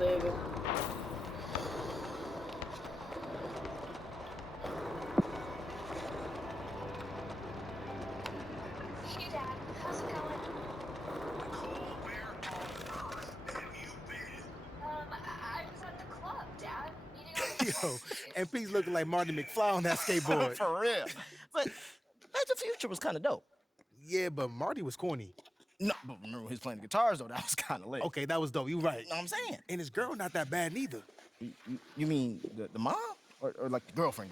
nigga. Hey, Dad. How's it going? I was at the club, Dad, meeting all the Yo, boys. and P's looking like Marty McFly on that skateboard. For real. But Back to the Future was kind of dope. Yeah, but Marty was corny. No, but remember when he was playing the guitars, though? That was kind of lit. Okay, that was dope. You right. You know what I'm saying? And his girl not that bad neither. You mean the mom? Or like the girlfriend?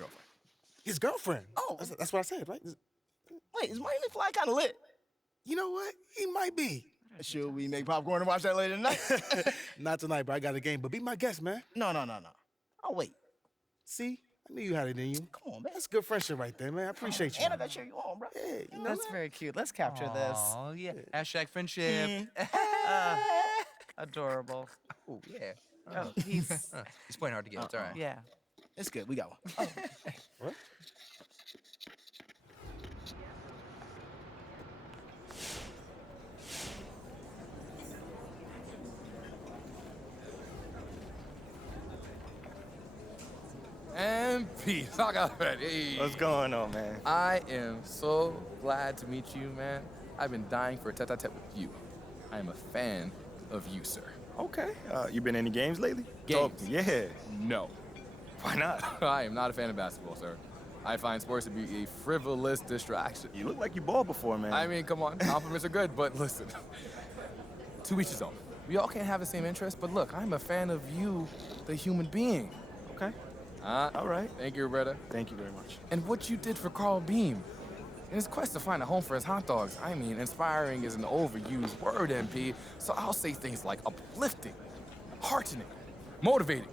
His girlfriend. Oh. That's what I said, right? Wait, is Marty McFly kind of lit? You know what? He might be. Should we make popcorn and watch that later tonight? Not tonight, bro. I got a game. But be my guest, man. No. I'll wait. See? I knew you had it in you. Come on, man. That's good friendship right there, man. I appreciate you. And I got to cheer you on, bro. Yeah, you know That's what? very cute. Let's capture this. Oh, yeah. Hashtag friendship. Adorable. Oh, yeah. Oh, he's He's playing hard to get. It's all right. yeah. It's good. We got one. What? And peace. I got that. Hey. What's going on, man? I am so glad to meet you, man. I've been dying for a tete-a-tete with you. I am a fan of you, sir. Okay. You been any games lately? Games? Yeah. No. Why not? I am not a fan of basketball, sir. I find sports to be a frivolous distraction. You look like you balled before, man. I mean, come on, compliments are good, but listen. To each his own. We all can't have the same interests, but look, I'm a fan of you, the human being. Okay. All right. Thank you, Roberta. Thank you very much. And what you did for Carl Beam. In his quest to find a home for his hot dogs. I mean, inspiring is an overused word, MP, so I'll say things like uplifting, heartening, motivating.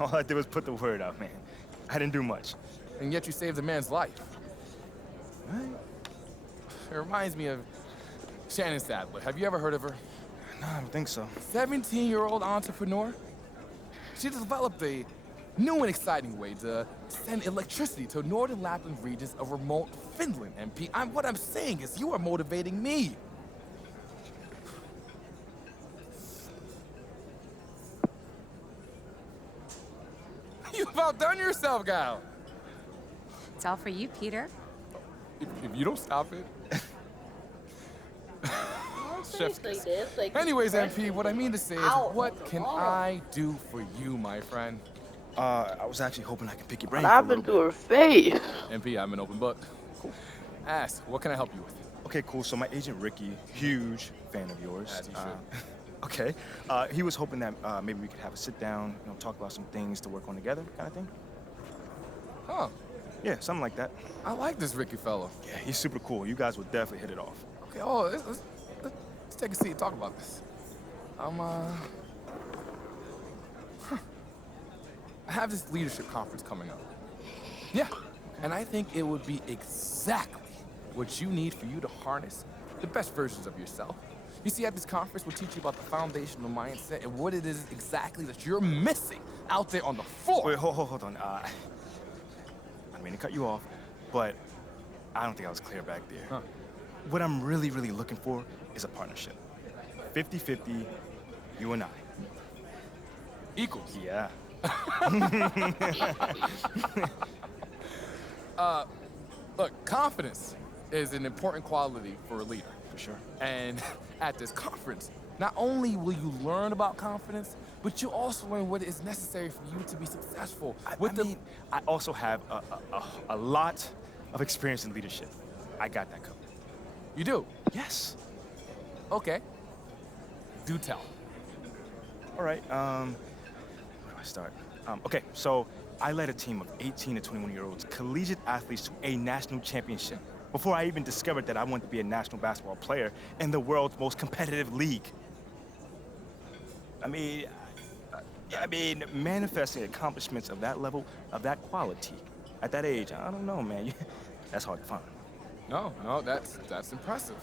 All I did was put the word out, man. I didn't do much. And yet you saved a man's life. Right? It reminds me of Shannon Sadler. Have you ever heard of her? No, I don't think so. 17-year-old entrepreneur. She developed a new and exciting way to send electricity to northern Lapland regions of remote Finland, MP. What I'm saying is you are motivating me. You've outdone yourself, gal. It's all for you, Peter. If you don't stop it. Chef kiss. Like Anyways, MP, what I mean to say is, Ow. what can I do for you, my friend? I was actually hoping I could pick your brain What for a happened little to bit. her face? MP, I'm an open book. Cool. Ask, what can I help you with? Okay, cool. So my agent Ricky, huge fan of yours. As you should. Okay. He was hoping that maybe we could have a sit down, talk about some things to work on together, kind of thing. Huh. Yeah, something like that. I like this Ricky fellow. Yeah, he's super cool. You guys would definitely hit it off. Okay, let's take a seat and talk about this. I have this leadership conference coming up. Yeah, and I think it would be exactly what you need for you to harness the best versions of yourself. You see, at this conference, we'll teach you about the foundational mindset and what it is exactly that you're missing out there on the floor. Wait, hold on. I didn't mean to cut you off, but I don't think I was clear back there. Huh. What I'm really, really looking for is a partnership. 50-50, you and I. Equals. Yeah. Look, confidence is an important quality for a leader. For sure. And at this conference, not only will you learn about confidence, but you'll also learn what is necessary for you to be successful. I also have a lot of experience in leadership. I got that covered. You do? Yes. Okay. Do tell. All right. Where do I start? Okay, so I led a team of 18 to 21-year-olds, collegiate athletes to a national championship before I even discovered that I wanted to be a national basketball player in the world's most competitive league. I mean, manifesting accomplishments of that level, of that quality, at that age, I don't know, man. That's hard to find. No, that's impressive.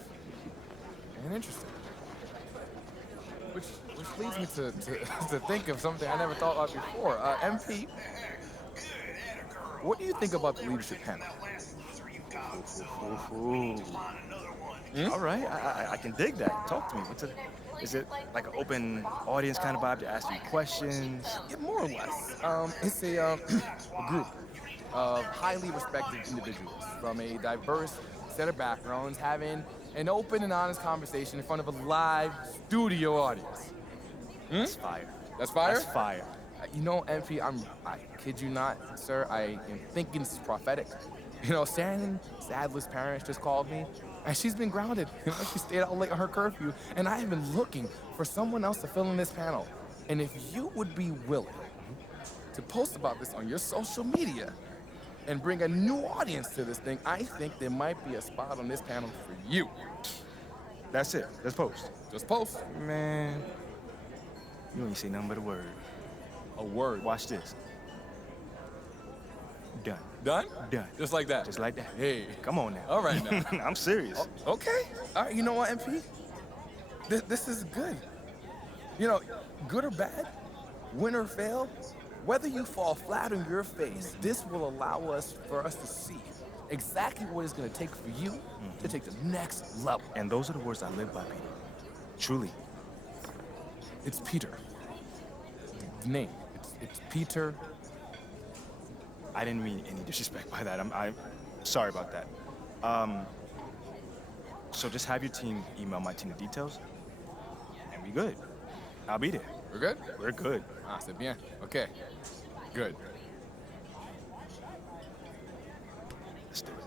And interesting. Which leads me to think of something I never thought of before. MP, what do you think about the leadership panel? All right, I can dig that. Talk to me. Is it like an open audience kind of vibe to ask you questions? Yeah, more or less. It's a group of highly respected individuals from a diverse set of backgrounds having an open and honest conversation in front of a live studio audience. That's fire. That's fire? That's fire. You know, MP, I kid you not, sir, I am thinking this is prophetic. You know, Shannon Sadler's parents just called me, and she's been grounded. You know, she stayed out late on her curfew, and I have been looking for someone else to fill in this panel. And if you would be willing to post about this on your social media and bring a new audience to this thing, I think there might be a spot on this panel for you. That's it. Let's post. Just post. Man, you ain't say nothing but a word. A word. Watch this. Done. Done? Done. Just like that? Just like that. Hey. Come on now. All right now. I'm serious. Okay. All right, you know what, MP? This is good. You know, good or bad, win or fail, whether you fall flat on your face, this will allow for us to see exactly what it's gonna take for you to take the next level. And those are the words I live by, Peter. Truly. It's Peter. The name. It's Peter. I didn't mean any disrespect by that. I'm sorry about that. So just have your team email my team the details, and we good. I'll be there. We're good? We're good. Ah, c'est bien. Okay. Good. Let's do it.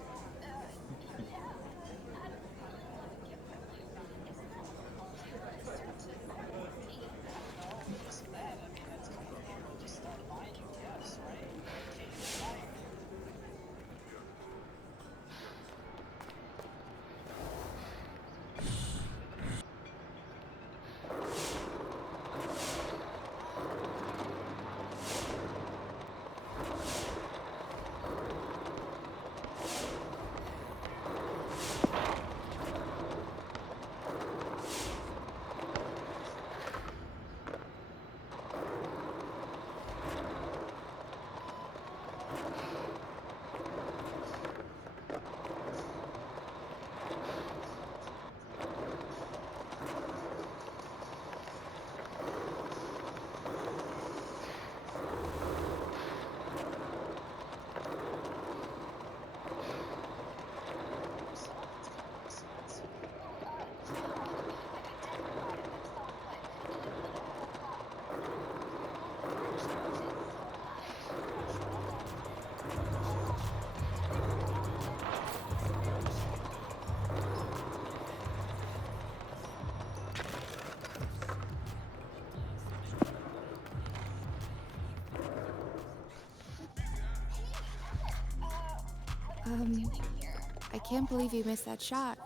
I can't believe you missed that shot.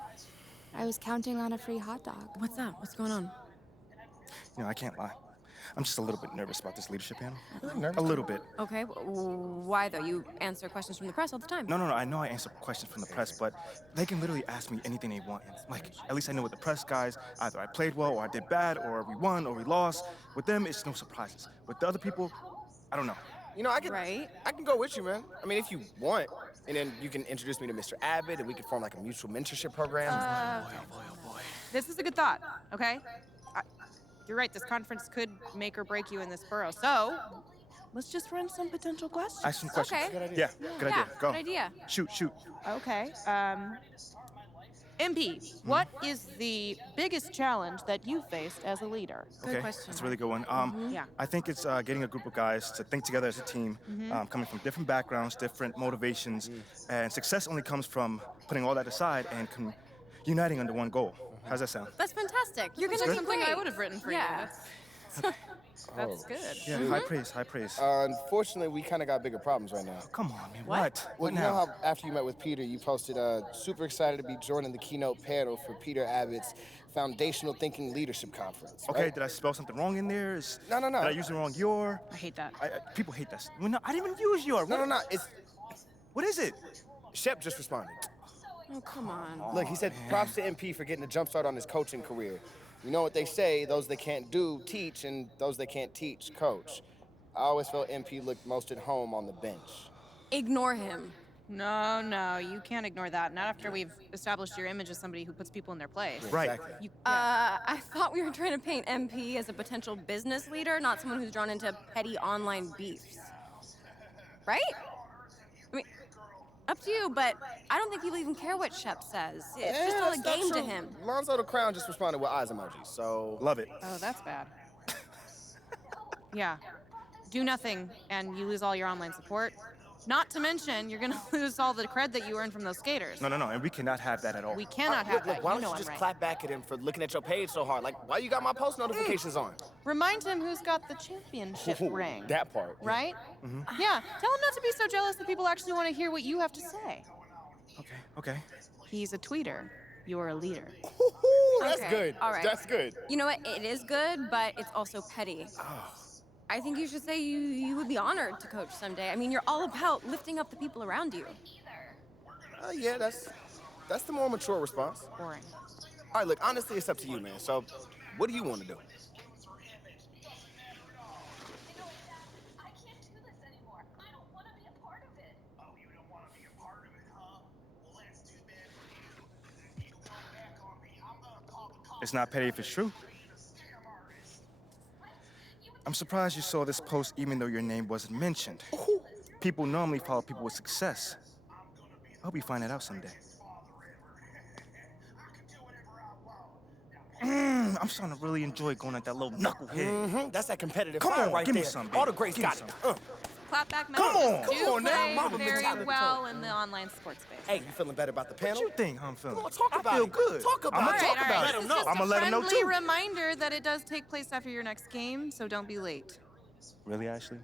I was counting on a free hot dog. What's up? What's going on? You know, I can't lie. I'm just a little bit nervous about this leadership panel. Nervous? A little bit. Okay, why though? You answer questions from the press all the time. No. I know I answer questions from the press, but they can literally ask me anything they want. Like, at least I know with the press guys, either I played well, or I did bad, or we won, or we lost. With them, it's no surprises. With the other people, I don't know. You know, I can go with you, man. I mean, if you want, and then you can introduce me to Mr. Abbott, and we can form like a mutual mentorship program. Oh boy. This is a good thought, okay? You're right, this conference could make or break you in this borough. So, let's just run some potential questions. Ask some questions. Okay. Good idea. Yeah, good idea. Go. Good idea. Shoot. Okay. MP, what is the biggest challenge that you faced as a leader? Okay, question. that's a really good one. Yeah. I think it's getting a group of guys to think together as a team, coming from different backgrounds, different motivations, and success only comes from putting all that aside and uniting under one goal. How's that sound? That's fantastic. You're gonna That's do something great. I would have written for Yeah. you. That's good. Yeah, high praise. Unfortunately, we kind of got bigger problems right now. Come on, man. What? Well, you know how after you met with Peter, you posted, super excited to be joining the keynote panel for Peter Abbott's Foundational Thinking Leadership Conference. Okay, right? did I spell something wrong in there? No. Did I use the wrong your? I hate that. People hate that. Well, no, I didn't even use your. No. It's What is it? Shep just responded. Oh, come on. Look, he said props to MP for getting a jump start on his coaching career. You know what they say, those that can't do, teach, and those that can't teach, coach. I always felt MP looked most at home on the bench. Ignore him. No, you can't ignore that. Not after we've established your image as somebody who puts people in their place. Right. Exactly. I thought we were trying to paint MP as a potential business leader, not someone who's drawn into petty online beefs. Right? I mean, up to you, but I don't think people even care what Shep says. It's just all a that's not game to true. him. Lonzo the Crown just responded with eyes emojis, so... Love it. Oh, that's bad. Yeah. Do nothing, and you lose all your online support. Not to mention, you're gonna lose all the cred that you earned from those skaters. No, and we cannot have that at all. We cannot have that. Why You don't know you I'm just right. clap back at him for looking at your page so hard? Like, why you got my post notifications on? Remind him who's got the championship ring. That part. Right? Yeah. Tell him not to be so jealous that people actually want to hear what you have to say. Okay. He's a tweeter. You're a leader. That's Okay, good. all right. That's good. You know what? It is good, but it's also petty. I think you should say you would be honored to coach someday. I mean, you're all about lifting up the people around you. Yeah, that's the more mature response. Boring. All right, look, honestly, it's up to you, man. So, what do you want to do? I can't do this anymore. I don't want to be a part of it. Oh, you don't want to be a part of it, huh? Well, that's too bad for you. If you come back on me, I'm gonna call the cops. It's not petty if it's true. I'm surprised you saw this post even though your name wasn't mentioned. People normally follow people with success. I hope you find that out someday. I'm starting to really enjoy going at that little knucklehead. That's that competitive Come fire on, right give me there. some, All the baby. greats Give me got some. it. Clapback Come on, messages do come on now, play Mama very mentality. well in the online sports space. Hey, you feeling better about the panel? What you think I'm feeling? Come on, talk about I feel it. good. Talk about I'ma it. talk about This it. is just I'ma a let him know friendly too. reminder that it does take place after your next game, so don't be late. Really, Ashley?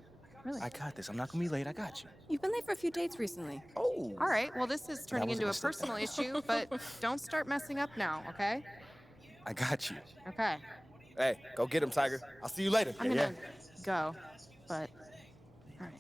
Really? I got this. I'm not gonna be late. I got you. You've been late for a few dates recently. Oh. All right, well, this is turning was a into a mistake. personal issue, but don't start messing up now, okay? I got you. Okay. Hey, go get him, Tiger. I'll see you later. I'm gonna go, but all right.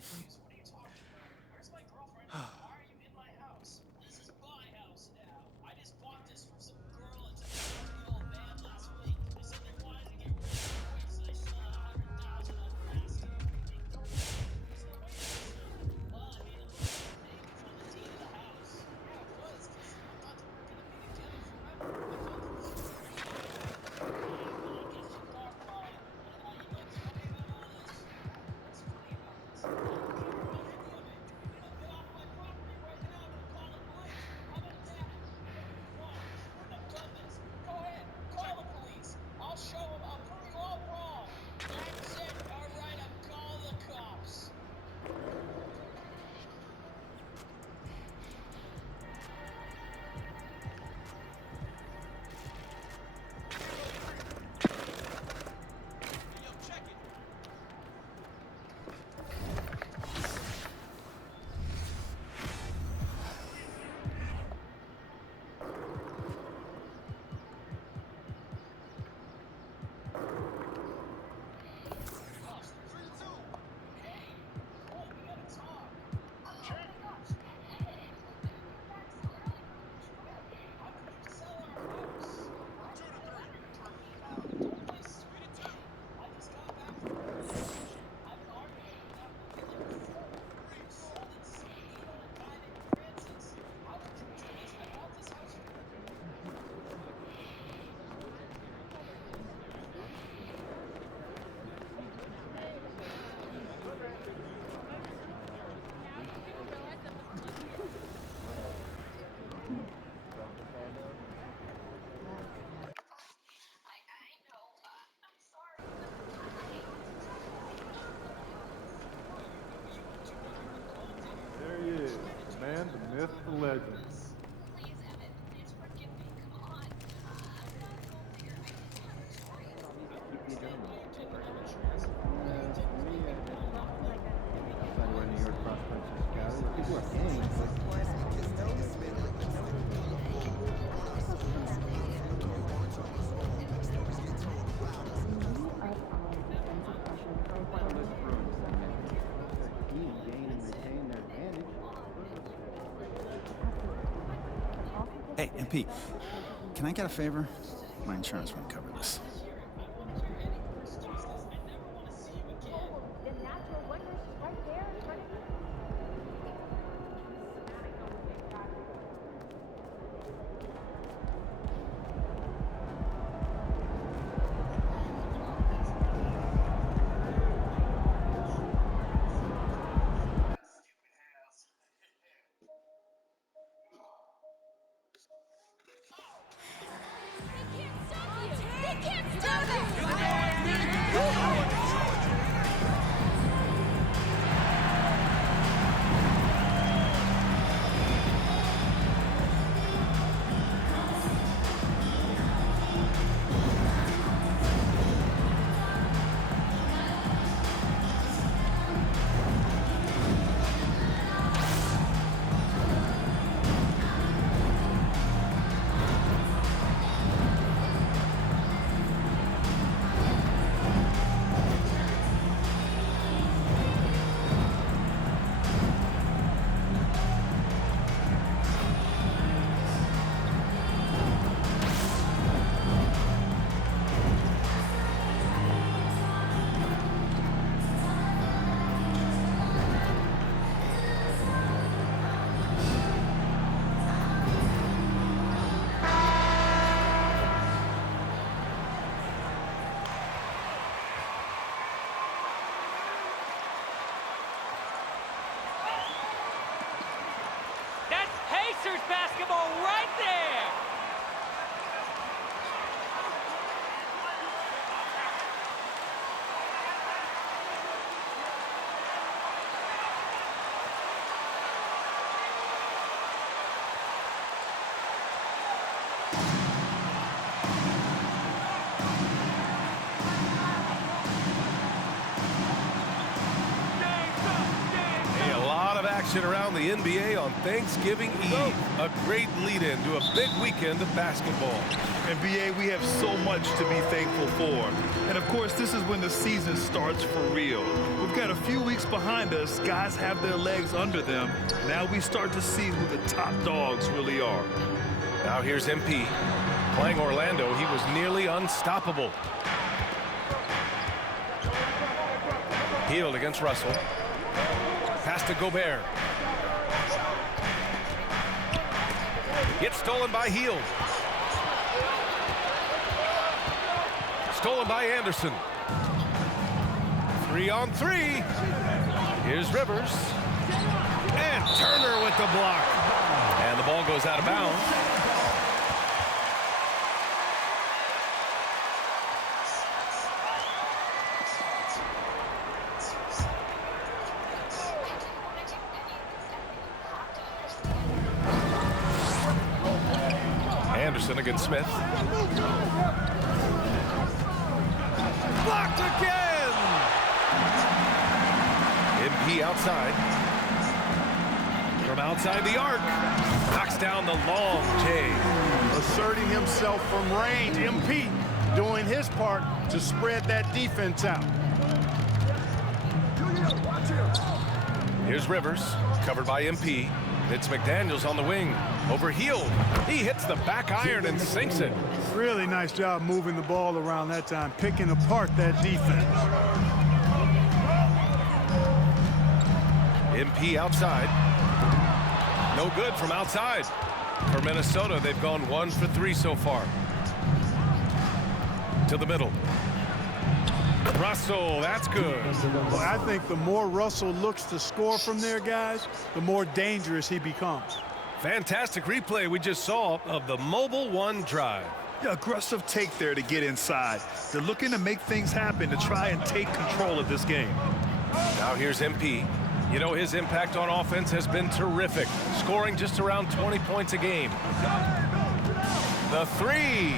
There he is, the man, the myth, the legend. Please, Emmett, please forgive me. Come on. I'm gonna go figure out my story. Hey, MP, can I get a favor? My insurance won't cover this. That's Pacers basketball right there! Hey, a lot of action around the NBA on Thanksgiving Eve. A great lead-in to a big weekend of basketball. NBA, we have so much to be thankful for. And of course, this is when the season starts for real. We've got a few weeks behind us. Guys have their legs under them. Now we start to see who the top dogs really are. Now here's MP. Playing Orlando, he was nearly unstoppable. Hield against Russell. Pass to Gobert. It's stolen by Hield. Stolen by Anderson. 3-on-3. Here's Rivers. And Turner with the block. And the ball goes out of bounds. Anderson against Smith. Blocked again! MP outside. From outside the arc. Knocks down the long J. Asserting himself from range. MP doing his part to spread that defense out. Here's Rivers, covered by MP. It's McDaniels on the wing. Over Hield. He hits the back iron and sinks it. Really nice job moving the ball around that time, picking apart that defense. MP outside. No good from outside. For Minnesota, they've gone 1 for 3 so far. To the middle. Russell, that's good. Well, I think the more Russell looks to score from there, guys, the more dangerous he becomes. Fantastic replay we just saw of the Mobile One drive. Yeah, aggressive take there to get inside. They're looking to make things happen to try and take control of this game. Now here's MP. You know, his impact on offense has been terrific, scoring just around 20 points a game. The three.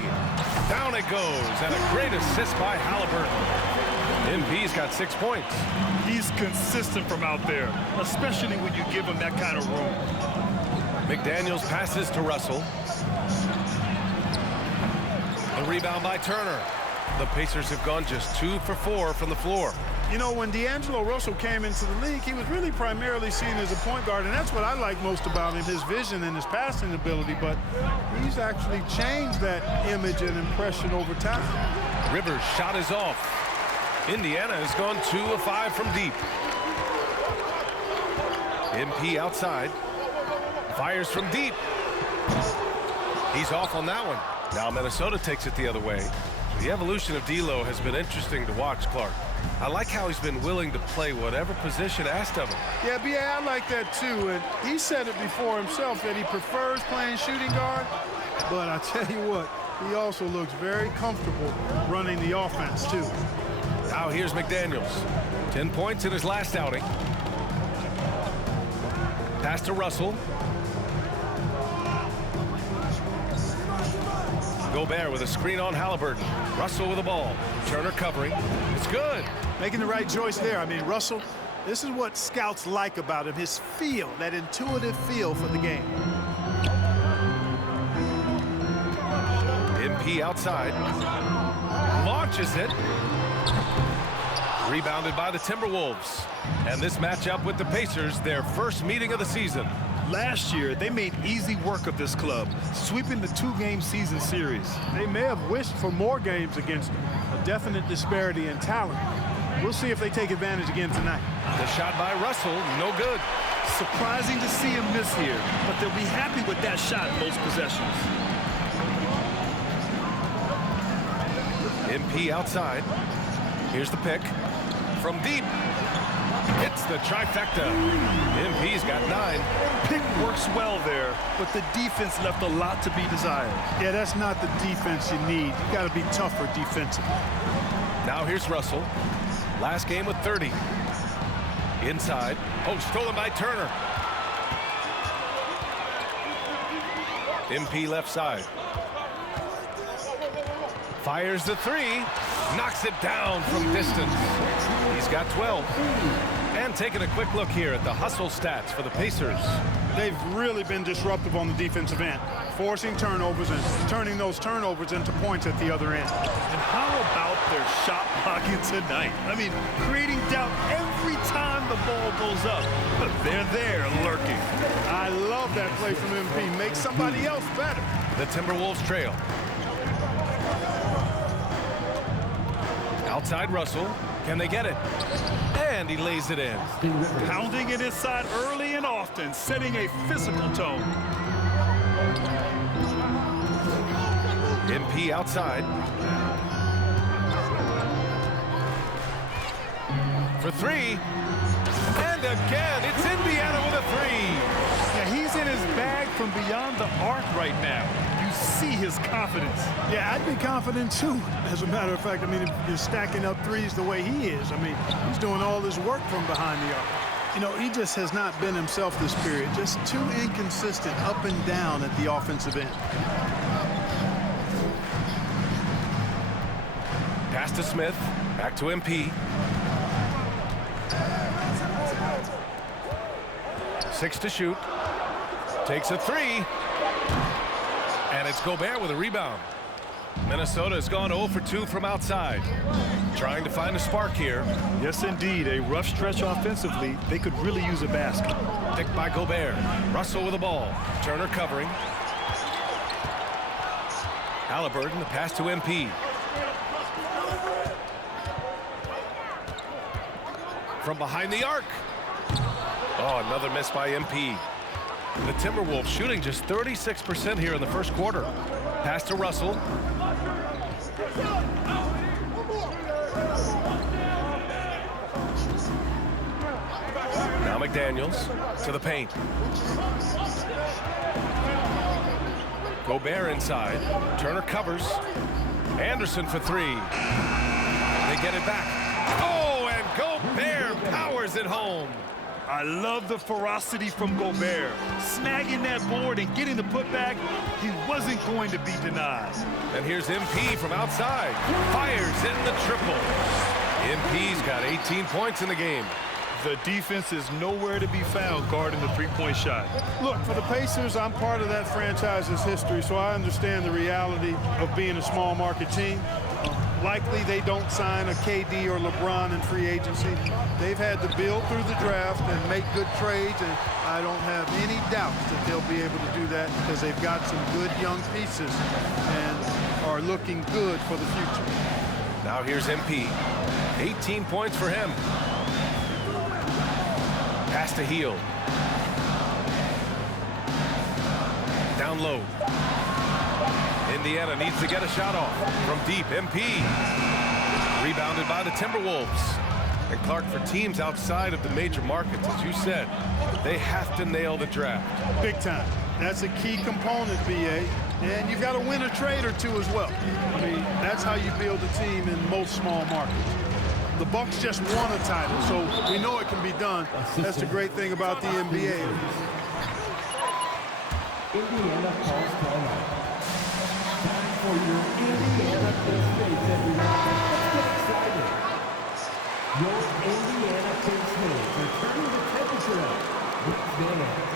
Down it goes, and a great assist by Halliburton. MP's got 6 points. He's consistent from out there, especially when you give him that kind of room. McDaniels passes to Russell. The rebound by Turner. The Pacers have gone just 2 for 4 from the floor. You know, when D'Angelo Russell came into the league, he was really primarily seen as a point guard, and that's what I like most about him, his vision and his passing ability, but he's actually changed that image and impression over time. Rivers' shot is off. Indiana has gone 2 of 5 from deep. MP outside. Fires from deep. He's off on that one. Now Minnesota takes it the other way. The evolution of D'Lo has been interesting to watch, Clark. I like how he's been willing to play whatever position asked of him. Yeah, B.A., I like that too. And he said it before himself that he prefers playing shooting guard. But I tell you what, he also looks very comfortable running the offense, too. Now here's McDaniels. 10 points in his last outing. Pass to Russell. Gobert with a screen on Halliburton. Russell with the ball. Turner covering. It's good. Making the right choice there. I mean, Russell, this is what scouts like about him, his feel, that intuitive feel for the game. MP outside. Launches it. Rebounded by the Timberwolves. And this matchup with the Pacers, their first meeting of the season. Last year, they made easy work of this club, sweeping the 2-game season series. They may have wished for more games against him, a definite disparity in talent. We'll see if they take advantage again tonight. The shot by Russell, no good. Surprising to see him miss here, but they'll be happy with that shot most possessions. MP outside. Here's the pick. From deep. Hits the trifecta. MP's got 9. Pick works well there, but the defense left a lot to be desired. Yeah, that's not the defense you need. You got to be tougher defensively. Now here's Russell. Last game with 30. Inside. Oh, stolen by Turner. MP left side. Fires the 3. Knocks it down from distance. He's got 12. And taking a quick look here at the hustle stats for the Pacers. They've really been disruptive on the defensive end, forcing turnovers and turning those turnovers into points at the other end. And how about their shot blocking tonight? I mean, creating doubt every time the ball goes up. But they're there lurking. I love that play from MP. Make somebody else better. The Timberwolves trail. Outside Russell. Can they get it? And he lays it in. Pounding it inside early and often, setting a physical tone. MP outside. For 3. And again, it's Indiana with a 3. Yeah, he's in his bag from beyond the arc right now. You see his confidence. Yeah, I'd be confident too. As a matter of fact, I mean, if you're stacking up threes the way he is, I mean, he's doing all this work from behind the arc. You know, he just has not been himself this period. Just too inconsistent up and down at the offensive end. Pass to Smith. Back to MP. 6 to shoot. Takes a 3. And it's Gobert with a rebound. Minnesota has gone 0 for 2 from outside. Trying to find a spark here. Yes, indeed. A rough stretch offensively. They could really use a basket. Picked by Gobert. Russell with the ball. Turner covering. Halliburton, the pass to MP. From behind the arc. Oh, another miss by MP. The Timberwolves shooting just 36% here in the first quarter. Pass to Russell. Now McDaniels to the paint. Gobert inside. Turner covers. Anderson for 3. They get it back. Oh, and Gobert powers it home. I love the ferocity from Gobert. Snagging that board and getting the putback, he wasn't going to be denied. And here's MP from outside. Fires in the triple. MP's got 18 points in the game. The defense is nowhere to be found guarding the three-point shot. Look, for the Pacers, I'm part of that franchise's history, so I understand the reality of being a small market team. Likely they don't sign a KD or LeBron in free agency. They've had to build through the draft and make good trades, and I don't have any doubts that they'll be able to do that because they've got some good young pieces and are looking good for the future. Now here's MP. 18 points for him. Pass to Hield. Down low. Indiana needs to get a shot off. From deep, MP. Rebounded by the Timberwolves. And Clark, for teams outside of the major markets, as you said, they have to nail the draft. Big time. That's a key component, BA. And you've got to win a trade or two as well. I mean, that's how you build a team in most small markets. The Bucks just won a title, so we know it can be done. That's the great thing about the NBA. Indiana calls timeout. Time for your Indiana Pistons, everyone. Let's get excited. Your Indiana Pistons are turning the temperature up with fans.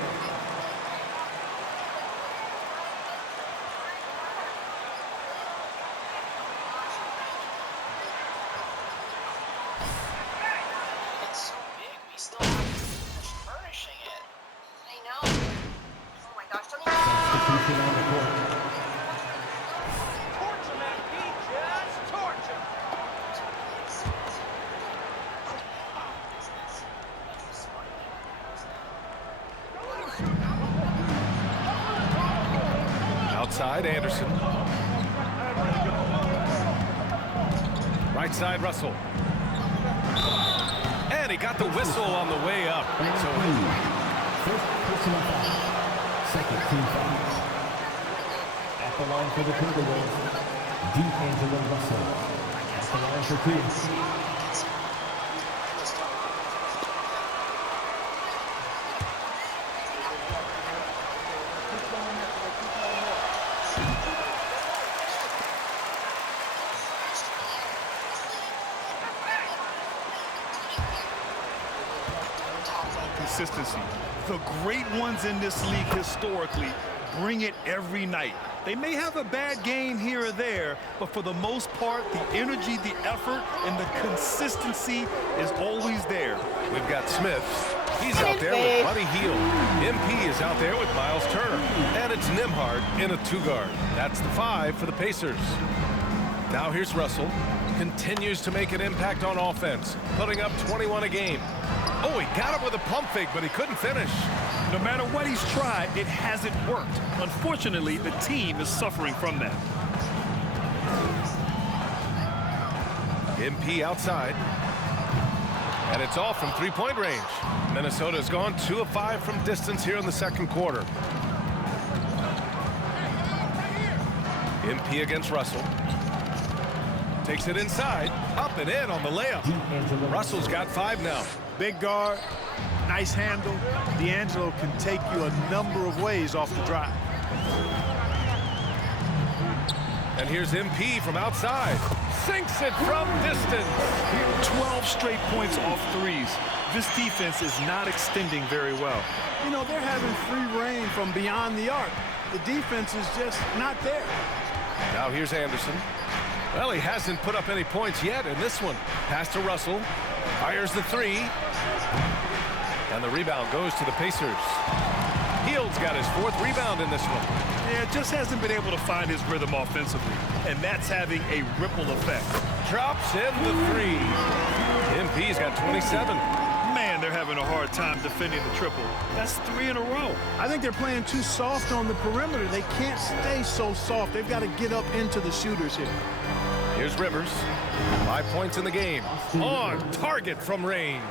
It's so big, we still have to finish furnishing it. I know. Oh my gosh, don't even... Substitution on the court. Torch him, MP. Just torch him. Outside, Anderson. Right side, Russell. And he got the whistle on the way up. So First personal foul. Second team foul. At the line for the Timberwolves, D'Angelo Russell. At the line for two. Consistency. The great ones in this league historically bring it every night. They may have a bad game here or there, but for the most part, the energy, the effort, and the consistency is always there. we've got Smith. He's out there with Buddy Hield. MP is out there with Miles Turner. And it's Nembhard in a two-guard. That's the 5 for the Pacers. Now here's Russell. Continues to make an impact on offense, putting up 21 a game. Oh, he got him with a pump fake, but he couldn't finish. No matter what he's tried, it hasn't worked. Unfortunately, the team is suffering from that. MP outside. And it's off from three-point range. Minnesota's gone 2 of 5 from distance here in the second quarter. MP against Russell. Takes it inside, up and in on the layup. Russell's got 5 now. Big guard, nice handle. D'Angelo can take you a number of ways off the drive. And here's MP from outside. Sinks it from distance. 12 straight points off threes. This defense is not extending very well. You know, they're having free reign from beyond the arc. The defense is just not there. Now here's Anderson. Well, he hasn't put up any points yet in this one. Pass to Russell. Fires the 3. And the rebound goes to the Pacers. Hield's got his 4th rebound in this one. Yeah, just hasn't been able to find his rhythm offensively. And that's having a ripple effect. Drops in the 3. MP's got 27. Man, they're having a hard time defending the triple. That's 3 in a row. I think they're playing too soft on the perimeter. They can't stay so soft. They've got to get up into the shooters here. Here's Rivers. 5 points in the game. On target from range.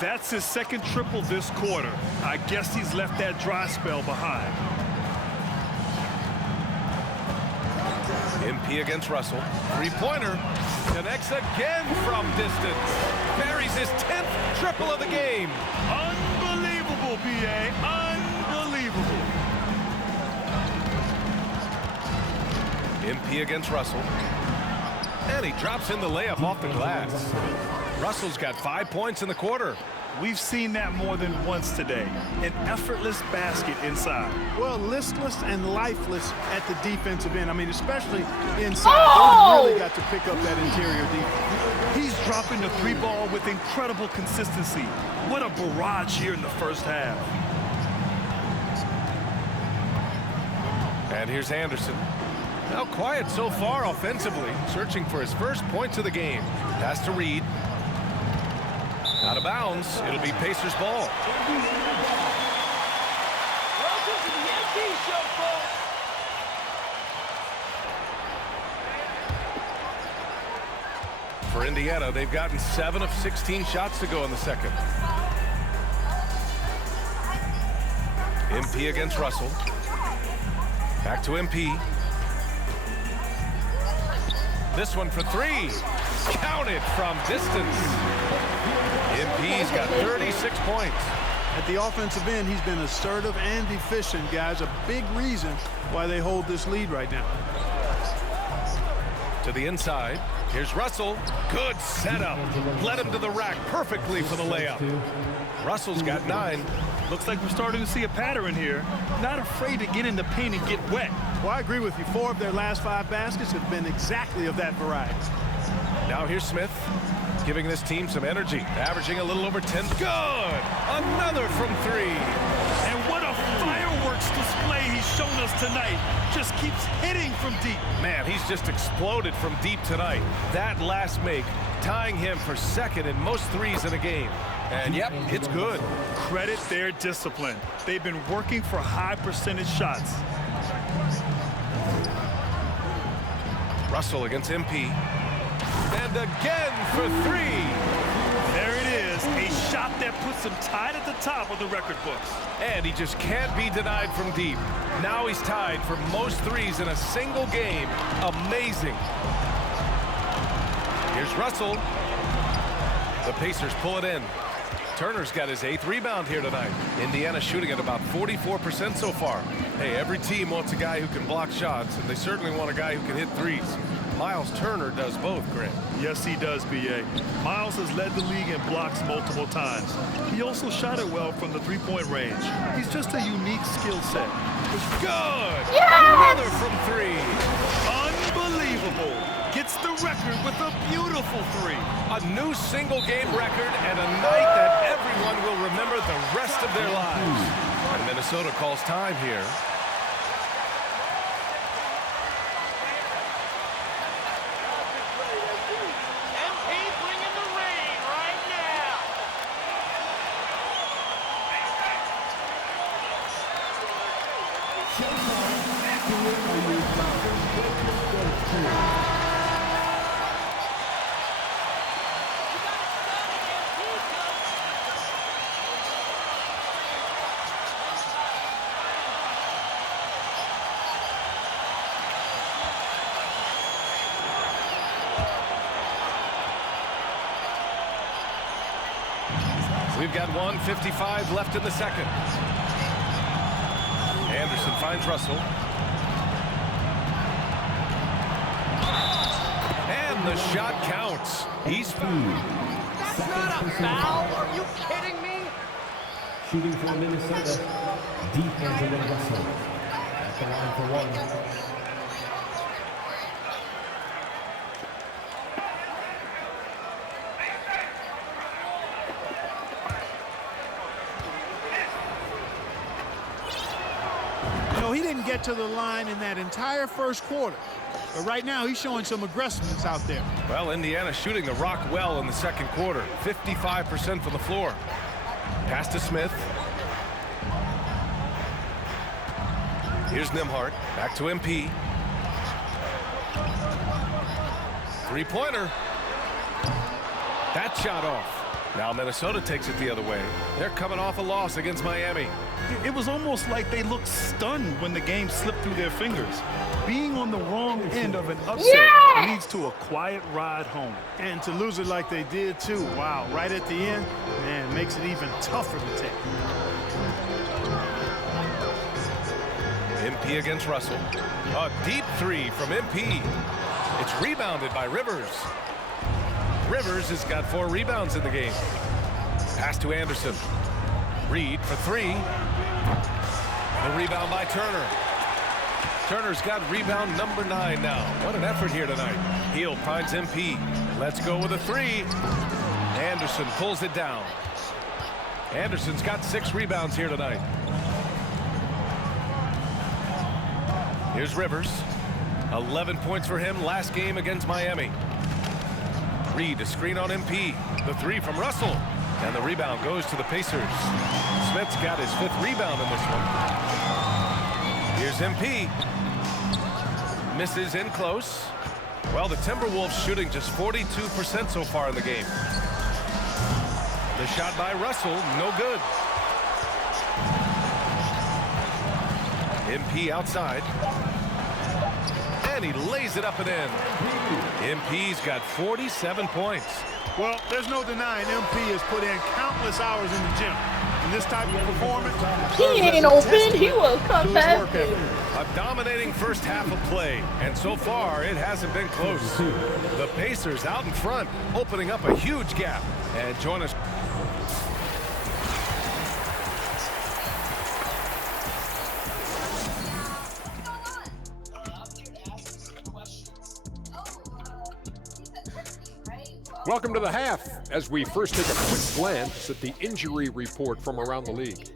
That's his 2nd triple this quarter. I guess he's left that dry spell behind. MP against Russell. 3-pointer. Connects again from distance. Buries his 10th triple of the game. Unbelievable, BA. Unbelievable. MP against Russell. And he drops in the layup off the glass. Russell's got 5 points in the quarter. We've seen that more than once today. An effortless basket inside. Well, listless and lifeless at the defensive end. I mean, especially inside. They've really got to pick up that interior defense. He's dropping the 3 ball with incredible consistency. What a barrage here in the first half. And here's Anderson. Now quiet so far offensively, searching for his first points of the game. Pass to Reed. Out of bounds. It'll be Pacers ball. Welcome to the MP show, folks. For Indiana, they've gotten 7 of 16 shots to go in the second. MP against Russell. Back to MP. This one for three. Counted from distance. MP's got 36 points. At the offensive end, he's been assertive and efficient, guys. A big reason why they hold this lead right now. To the inside. Here's Russell. Good setup. Led him to the rack perfectly for the layup. Russell's got 9. Looks like we're starting to see a pattern here. Not afraid to get in the paint and get wet. Well, I agree with you. 4 of their last 5 baskets have been exactly of that variety. Now here's Smith, giving this team some energy, averaging a little over 10. Good! Another from 3. And what a fireworks display he's shown us tonight. Just keeps hitting from deep. Man, he's just exploded from deep tonight. That last make, tying him for second in most threes in a game. And yep, it's good. Credit their discipline. They've been working for high percentage shots. Russell against MP. And again for 3. There it is, a shot that puts him tied at the top of the record books. And he just can't be denied from deep. Now he's tied for most threes in a single game. Amazing. Here's Russell. The Pacers pull it in. Turner's got his 8th rebound here tonight. Indiana shooting at about 44% so far. Hey, every team wants a guy who can block shots, and they certainly want a guy who can hit threes. Miles Turner does both, Grant. Yes, he does, B.A. Miles has led the league in blocks multiple times. He also shot it well from the three-point range. He's just a unique skill set. Good! Yes! Another from 3. Unbelievable. Gets the record with a beautiful 3. A new single-game record and a night that everyone will remember the rest of their lives. And Minnesota calls time here. We've got 1:55 left in the second. Anderson finds Russell. And the shot counts. He's fouled. That's not a foul. Are you kidding me? Shooting for Minnesota, D'Angelo Russell at the line for 1. He didn't get to the line in that entire first quarter. But right now, he's showing some aggressiveness out there. Well, Indiana shooting the rock well in the second quarter. 55% from the floor. Pass to Smith. Here's Nembhard. Back to MP. Three-pointer. That shot off. Now Minnesota takes it the other way. They're coming off a loss against Miami. It was almost like they looked stunned when the game slipped through their fingers. Being on the wrong end of an upset leads to a quiet ride home. And to lose it like they did, too. Wow, right at the end, man, makes it even tougher to take. MP against Russell. A deep 3 from MP. It's rebounded by Rivers. Rivers has got 4 rebounds in the game. Pass to Anderson. Reed for 3. The rebound by Turner. Turner's got rebound number 9 now. What an effort here tonight. Heel finds MP. Let's go with a 3. Anderson pulls it down. Anderson's got 6 rebounds here tonight. Here's Rivers. 11 points for him last game against Miami. Reed, a screen on MP. The 3 from Russell. And the rebound goes to the Pacers. Smith's got his 5th rebound in this one. Here's MP. Misses in close. Well, the Timberwolves shooting just 42% so far in the game. The shot by Russell, no good. MP outside. And he lays it up and in. MP's got 47 points. Well, there's no denying MP has put in countless hours in the gym. And this type of performance, He ain't open. He will come back. A dominating first half of play, and so far it hasn't been close. The Pacers out in front, opening up a huge gap. And join us. Welcome to the half, as we first take a quick glance at the injury report from around the league.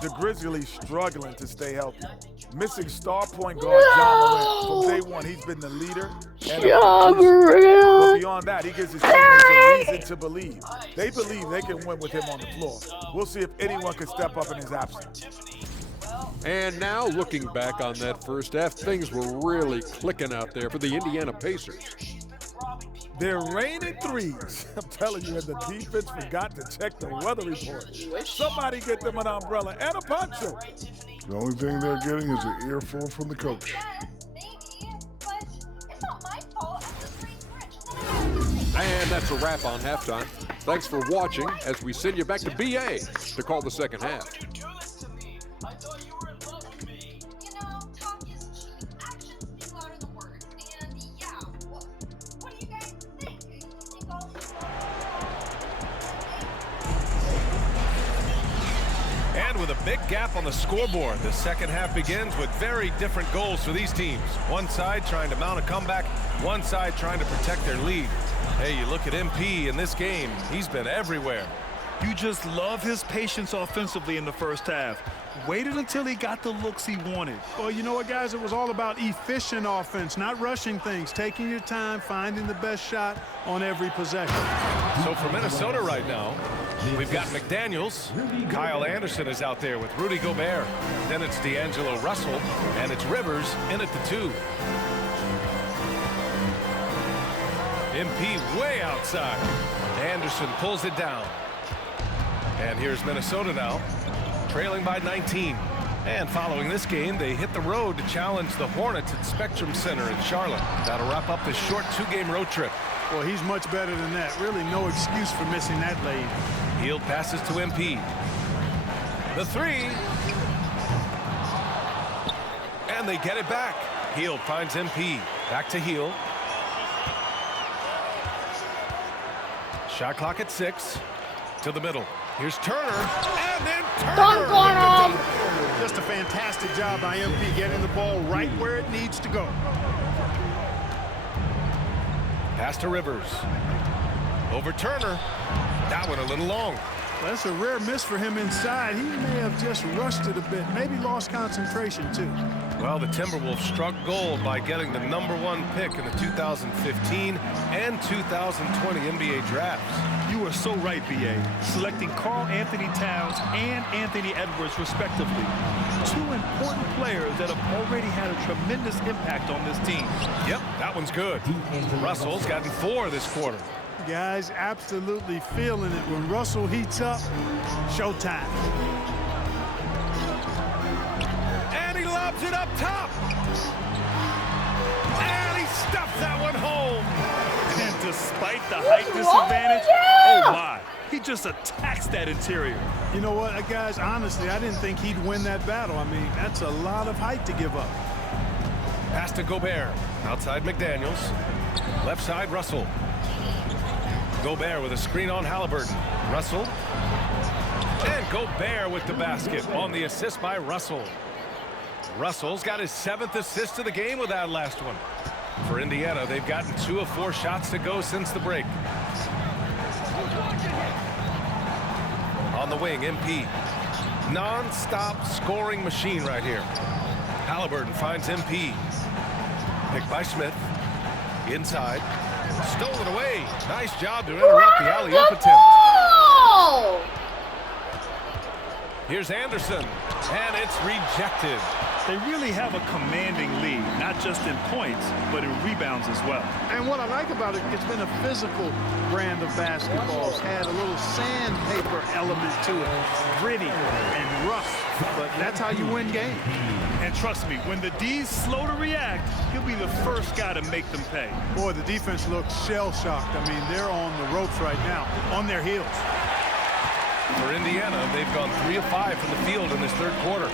The Grizzlies struggling to stay healthy. Missing star point guard John Morant. From day one, he's been the leader. And but beyond that, he gives his teammates a reason to believe. They believe they can win with him on the floor. We'll see if anyone can step up in his absence. And now, looking back on that first half, things were really clicking out there for the Indiana Pacers. They're raining threes. I'm telling you, and the defense forgot to check the weather report. Somebody get them an umbrella and a poncho. The only thing they're getting is an earful from the coach. And that's a wrap on halftime. Thanks for watching as we send you back to BA to call the second half. And with a big gap on the scoreboard, the second half begins with very different goals for these teams. One side trying to mount a comeback, one side trying to protect their lead. Hey, you look at MP in this game, he's been everywhere. You just love his patience offensively in the first half. Waited until he got the looks he wanted. Well, you know what, guys? It was all about efficient offense, not rushing things, taking your time, finding the best shot on every possession. So for Minnesota right now, we've got McDaniels. Kyle Anderson is out there with Rudy Gobert. Then it's D'Angelo Russell, and it's Rivers in at the 2. MP way outside. Anderson pulls it down. And here's Minnesota now, trailing by 19. And following this game, they hit the road to challenge the Hornets at Spectrum Center in Charlotte. That'll wrap up this short 2-game road trip. Well, he's much better than that. Really no excuse for missing that lead. Hield passes to MP. The 3. And they get it back. Hield finds MP. Back to Hield. Shot clock at 6. To the middle. Here's Turner, and then Turner! Just a fantastic job by MP getting the ball right where it needs to go. Pass to Rivers. Over Turner. That one a little long. That's a rare miss for him inside. He may have just rushed it a bit, maybe lost concentration too. Well, the Timberwolves struck gold by getting the #1 pick in the 2015 and 2020 NBA drafts. You are so right, B.A. Selecting Karl Anthony Towns and Anthony Edwards, respectively. 2 important players that have already had a tremendous impact on this team. Yep, that one's good. Russell's gotten 4 this quarter. Guys absolutely feeling it. When Russell heats up, showtime. And he lobs it up top. And he stuffs that one home. And despite the height disadvantage, oh my, he just attacks that interior. You know what, guys, honestly, I didn't think he'd win that battle. I mean, that's a lot of height to give up. Pass to Gobert. Outside McDaniels. Left side, Russell. Gobert with a screen on Halliburton. Russell. And Gobert with the basket on the assist by Russell. Russell's got his 7th assist of the game with that last one. For Indiana, they've gotten 2 of 4 shots to go since the break. On the wing, MP. Non-stop scoring machine right here. Halliburton finds MP. Picked by Smith. Inside. Stolen away. Nice job to interrupt the alley-oop attempt. Here's Anderson, and it's rejected. They really have a commanding lead, not just in points, but in rebounds as well. And what I like about it, it's been a physical brand of basketball. It's had a little sandpaper element to it, gritty and rough, but that's how you win games. And trust me, when the D's slow to react, he'll be the first guy to make them pay. Boy, the defense looks shell-shocked. I mean, they're on the ropes right now, on their heels. For Indiana, they've gone 3 of 5 from the field in this third quarter.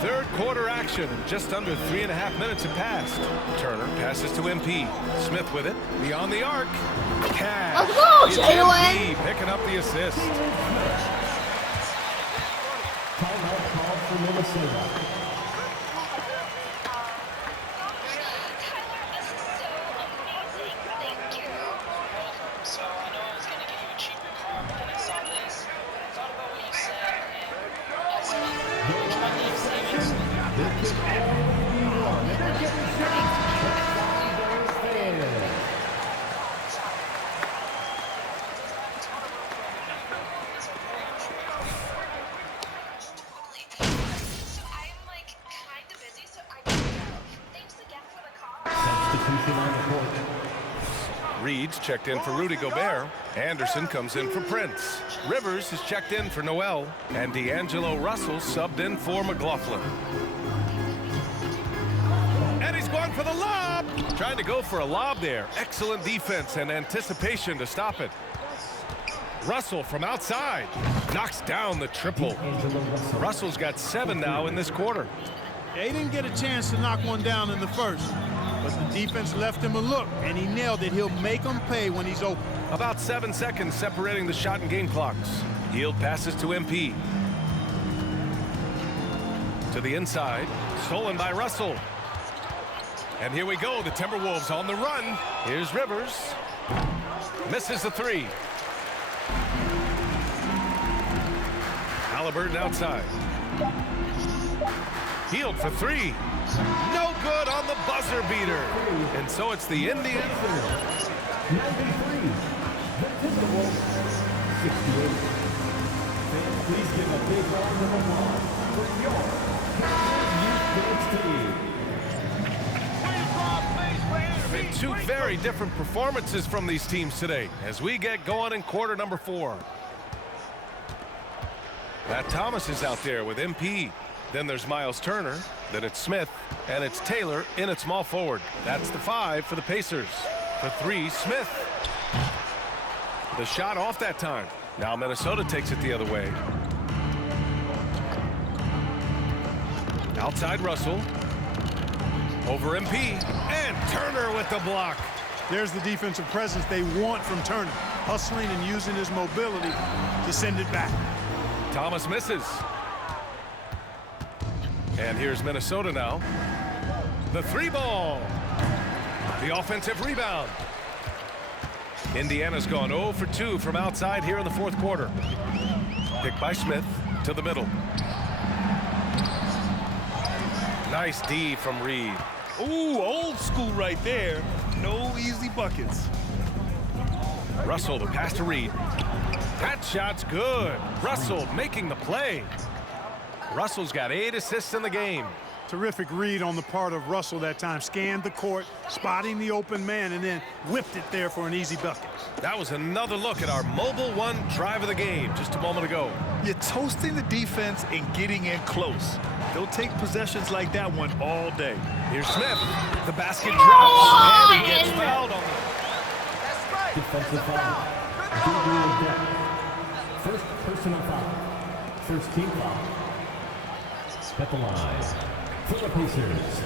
Third quarter action. Just under 3.5 minutes have passed. Turner passes to MP. Smith with it. Beyond the arc. Cash. Let's go, It's Jalen. MP picking up the assist. Timeout called for Minnesota. So I know I was going to get you a cheaper car, but then I saw this. I thought about what you said, and that's so I'm like kind of busy, so I gotta go. Thanks again for the car. Substitution on the court. Reed's checked in for Rudy Gobert. Anderson comes in for Prince. Rivers is checked in for Noel. And D'Angelo Russell subbed in for McLaughlin. And he's going for the lob. Trying to go for a lob there. Excellent defense and anticipation to stop it. Russell from outside knocks down the triple. Russell's got 7 now in this quarter. They didn't get a chance to knock one down in the first, but the defense left him a look, and he nailed it. He'll make them pay when he's open. About 7 seconds separating the shot and game clocks. Hield passes to MP. To the inside, stolen by Russell. And here we go, the Timberwolves on the run. Here's Rivers. Misses the 3. Halliburton outside. Hield for 3. No good on the buzzer beater. And so it's the Indians. 93. The Timberwolves. 68. Fans, please give a big round of applause for your youth team. Been 2 very different performances from these teams today as we get going in quarter number 4. Matt Thomas is out there with MP. Then there's Miles Turner. Then it's Smith. And it's Taylor in at small forward. That's the 5 for the Pacers. For 3, Smith. The shot off that time. Now Minnesota takes it the other way. Outside Russell. Over MP. And Turner with the block. There's the defensive presence they want from Turner, hustling and using his mobility to send it back. Thomas misses. And here's Minnesota now. The 3 ball. The offensive rebound. Indiana's gone 0 for 2 from outside here in the fourth quarter. Picked by Smith to the middle. Nice D from Reed. Ooh, old school right there. No easy buckets. Russell, the pass to Reed. That shot's good. Russell making the play. Russell's got 8 assists in the game. Terrific read on the part of Russell that time. Scanned the court, spotting the open man, and then whipped it there for an easy bucket. That was another look at our mobile 1 drive of the game just a moment ago. You're toasting the defense and getting in close. They'll take possessions like that one all day. Here's Smith. The basket drops, and he gets fouled on the Defensive foul. First personal foul. First team foul. At the line. For the Pacers,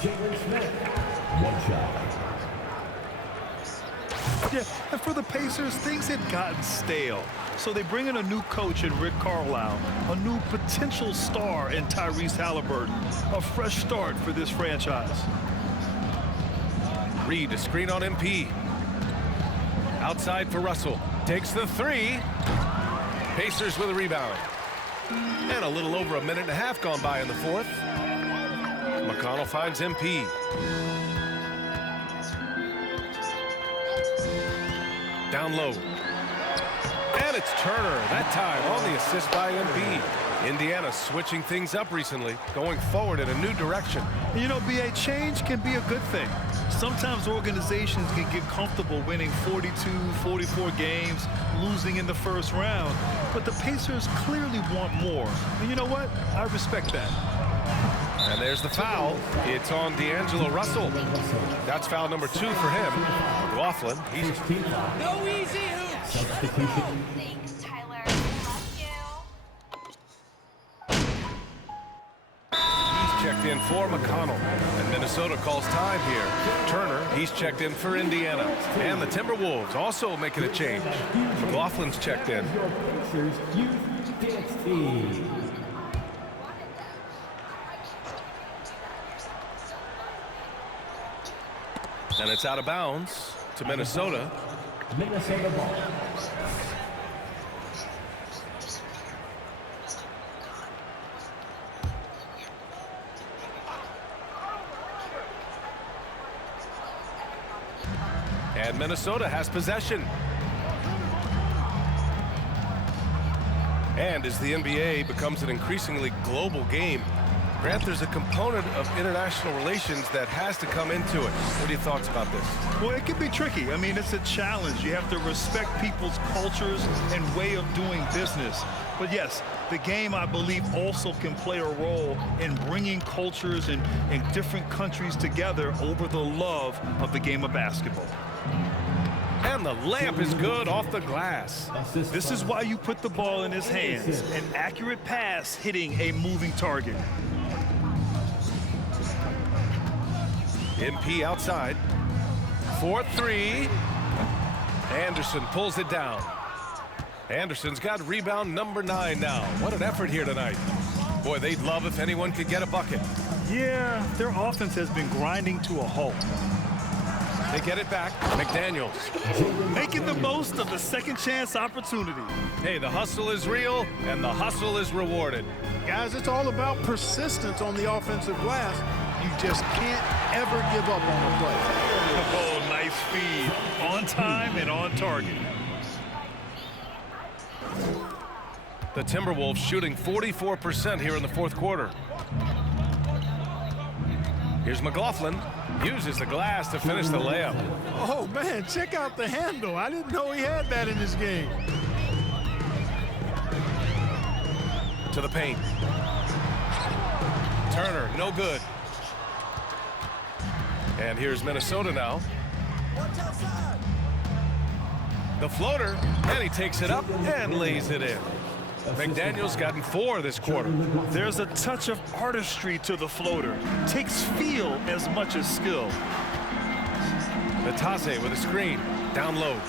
Jalen Smith. 1 shot. Yeah, and for the Pacers, things had gotten stale. So they bring in a new coach in Rick Carlisle, a new potential star in Tyrese Halliburton, a fresh start for this franchise. Reed, a screen on MP. Outside for Russell. Takes the 3. Pacers with a rebound. And a little over 1.5 minutes gone by in the fourth. McConnell finds MP. Down low. And And it's Turner, that time on the assist by Embiid. Indiana switching things up recently, going forward in a new direction. You know, BA, change can be a good thing. Sometimes organizations can get comfortable winning 42, 44 games, losing in the first round. But the Pacers clearly want more. And you know what? I respect that. And there's the foul. It's on D'Angelo Russell. That's foul number 2 for him. McLaughlin, he's... No easy hoops. Substitution. Thanks, Tyler. Love you. He's checked in for McConnell. And Minnesota calls time here. Turner, he's checked in for Indiana. And the Timberwolves also making a change. McLaughlin's checked in. Pacers Youth Dance Team. And it's out of bounds to Minnesota. Minnesota ball. And Minnesota has possession. And as the NBA becomes an increasingly global game, Grant, there's a component of international relations that has to come into it. What are your thoughts about this? Well, it can be tricky. I mean, it's a challenge. You have to respect people's cultures and way of doing business. But yes, the game, I believe, also can play a role in bringing cultures and different countries together over the love of the game of basketball. And the layup is good off the glass. This is why you put the ball in his hands. An accurate pass hitting a moving target. MP outside. 4-3. Anderson pulls it down. Anderson's got rebound number 9 now. What an effort here tonight. Boy, they'd love if anyone could get a bucket. Yeah, their offense has been grinding to a halt. They get it back. McDaniels. Making the most of the second chance opportunity. Hey, the hustle is real, and the hustle is rewarded. Guys, it's all about persistence on the offensive glass. You just can't ever give up on a play. Oh, nice feed. On time and on target. The Timberwolves shooting 44% here in the fourth quarter. Here's McLaughlin. Uses the glass to finish the layup. Oh, man, check out the handle. I didn't know he had that in his game. To the paint. Turner, no good. And here's Minnesota now. The floater, and he takes it up and lays it in. McDaniel's gotten 4 this quarter. There's a touch of artistry to the floater. Takes feel as much as skill. Natase with a screen, down low.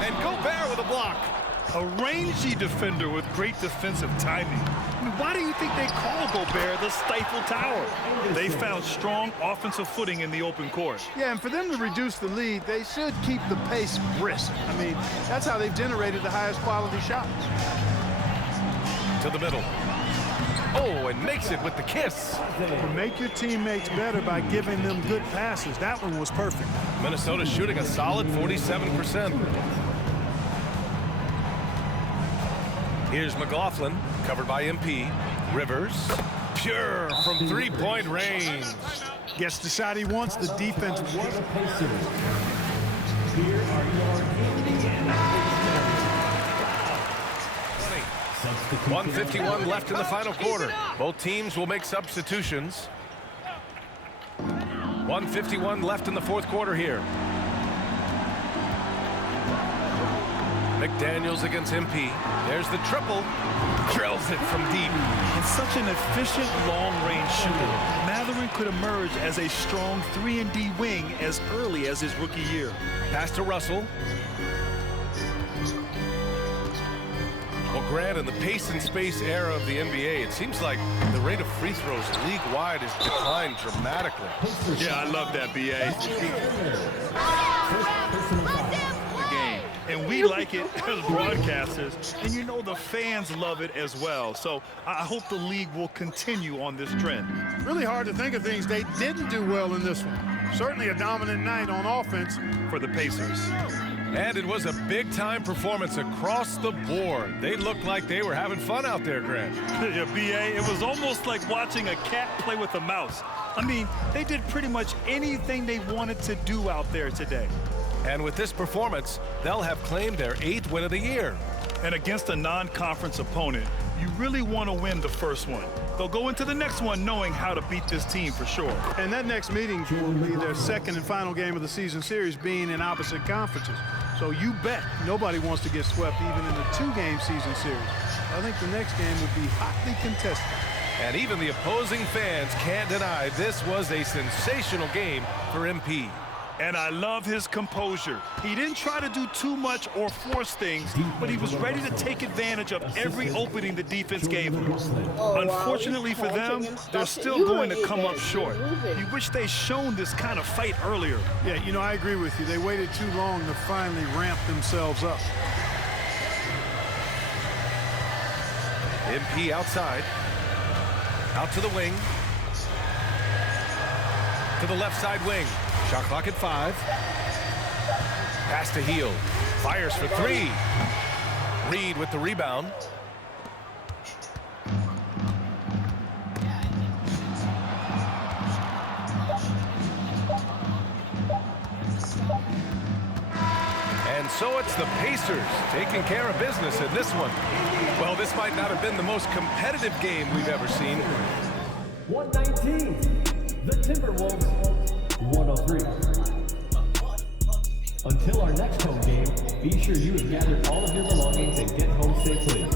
And Gobert with a block. A rangy defender with great defensive timing. I mean, why do you think they call Gobert the Stifle Tower? They found strong offensive footing in the open court. Yeah, and for them to reduce the lead, they should keep the pace brisk. I mean, that's how they've generated the highest quality shots. To the middle. Oh, and makes it with the kiss. Make your teammates better by giving them good passes. That one was perfect. Minnesota shooting a solid 47%. Here's McLaughlin, covered by MP. Rivers, pure from three-point range. Gets the shot he wants, the defense works. Here are your Indiana Pacers. 1:51 left in the final quarter. Both teams will make substitutions. 1:51 left in the fourth quarter here. McDaniels against MP. There's the triple. Drills it from deep. And such an efficient long-range shooter. Mathurin could emerge as a strong 3-and-D wing as early as his rookie year. Pass to Russell. Well, Grant, in the pace and space era of the NBA, it seems like the rate of free throws league-wide has declined dramatically. Yeah, I love that, BA. The game. And we like it as broadcasters, and you know the fans love it as well. So I hope the league will continue on this trend. Really hard to think of things they didn't do well in this one. Certainly a dominant night on offense for the Pacers. And it was a big-time performance across the board. They looked like they were having fun out there, Grant. Yeah, B.A., it was almost like watching a cat play with a mouse. I mean, they did pretty much anything they wanted to do out there today. And with this performance, they'll have claimed their 8th win of the year. And against a non-conference opponent, you really want to win the first one. They'll go into the next one knowing how to beat this team for sure. And that next meeting will be their second and final game of the season series, being in opposite conferences. So you bet nobody wants to get swept even in the 2-game season series. I think the next game will be hotly contested. And even the opposing fans can't deny this was a sensational game for MP. And I love his composure. He didn't try to do too much or force things, but he was ready to take advantage of every opening the defense gave him. Unfortunately for them, they're still going to come up short. You wish they'd shown this kind of fight earlier. Yeah, you know, I agree with you. They waited too long to finally ramp themselves up. MP outside. Out to the wing. To the left side wing. Shot clock at 5. Pass to Heel. Fires for 3. Reed with the rebound. And so it's the Pacers taking care of business in this one. Well, this might not have been the most competitive game we've ever seen. 119, the Timberwolves, 103. Until our next home game, be sure you have gathered all of your belongings and get home safely.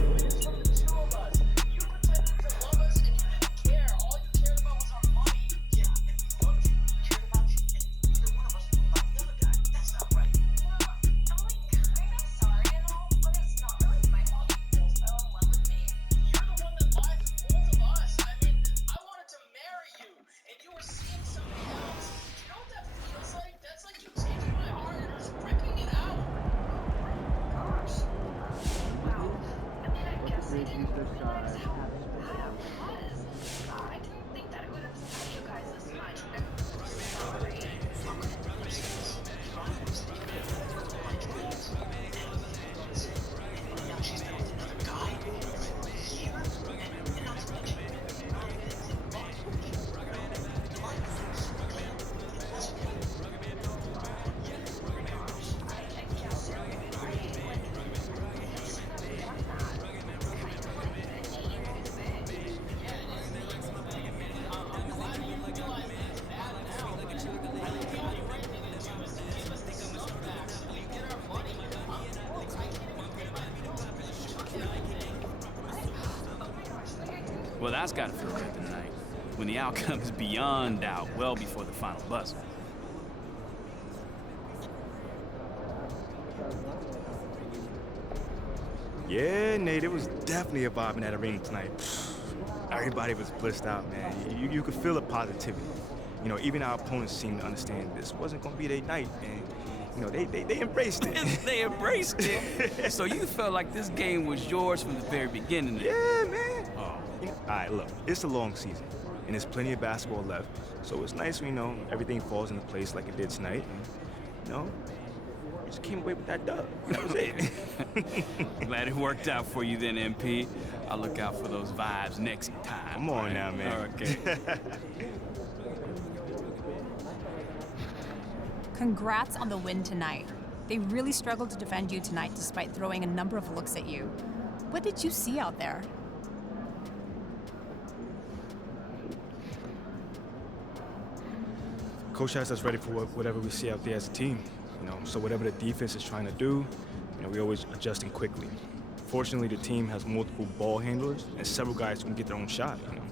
Well, that's got to feel good tonight, when the outcome is beyond doubt, well before the final buzzer. Yeah, Nate, it was definitely a vibe in that arena tonight. Everybody was blissed out, man. You could feel the positivity. You know, even our opponents seemed to understand this wasn't going to be their night, and you know, they embraced it. They embraced it. So you felt like this game was yours from the very beginning. Yeah, man. Oh. You know, all right, look, it's a long season, and there's plenty of basketball left. So it's nice when, you know, everything falls into place like it did tonight. And, you know, we just came away with that dub. That was it. Glad it worked out for you then, MP. I'll look out for those vibes next time. Come on now, man. Okay. Congrats on the win tonight. They really struggled to defend you tonight despite throwing a number of looks at you. What did you see out there? Coach has us ready for whatever we see out there as a team. You know, so whatever the defense is trying to do, you know, we always adjusting quickly. Fortunately, the team has multiple ball handlers and several guys who can get their own shot, you know.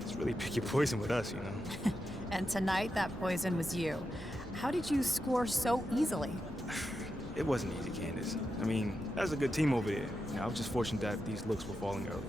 It's really pick your poison with us, you know. And tonight, that poison was you. How did you score so easily? It wasn't easy, Candace. I mean, that was a good team over there. You know, I was just fortunate that these looks were falling early.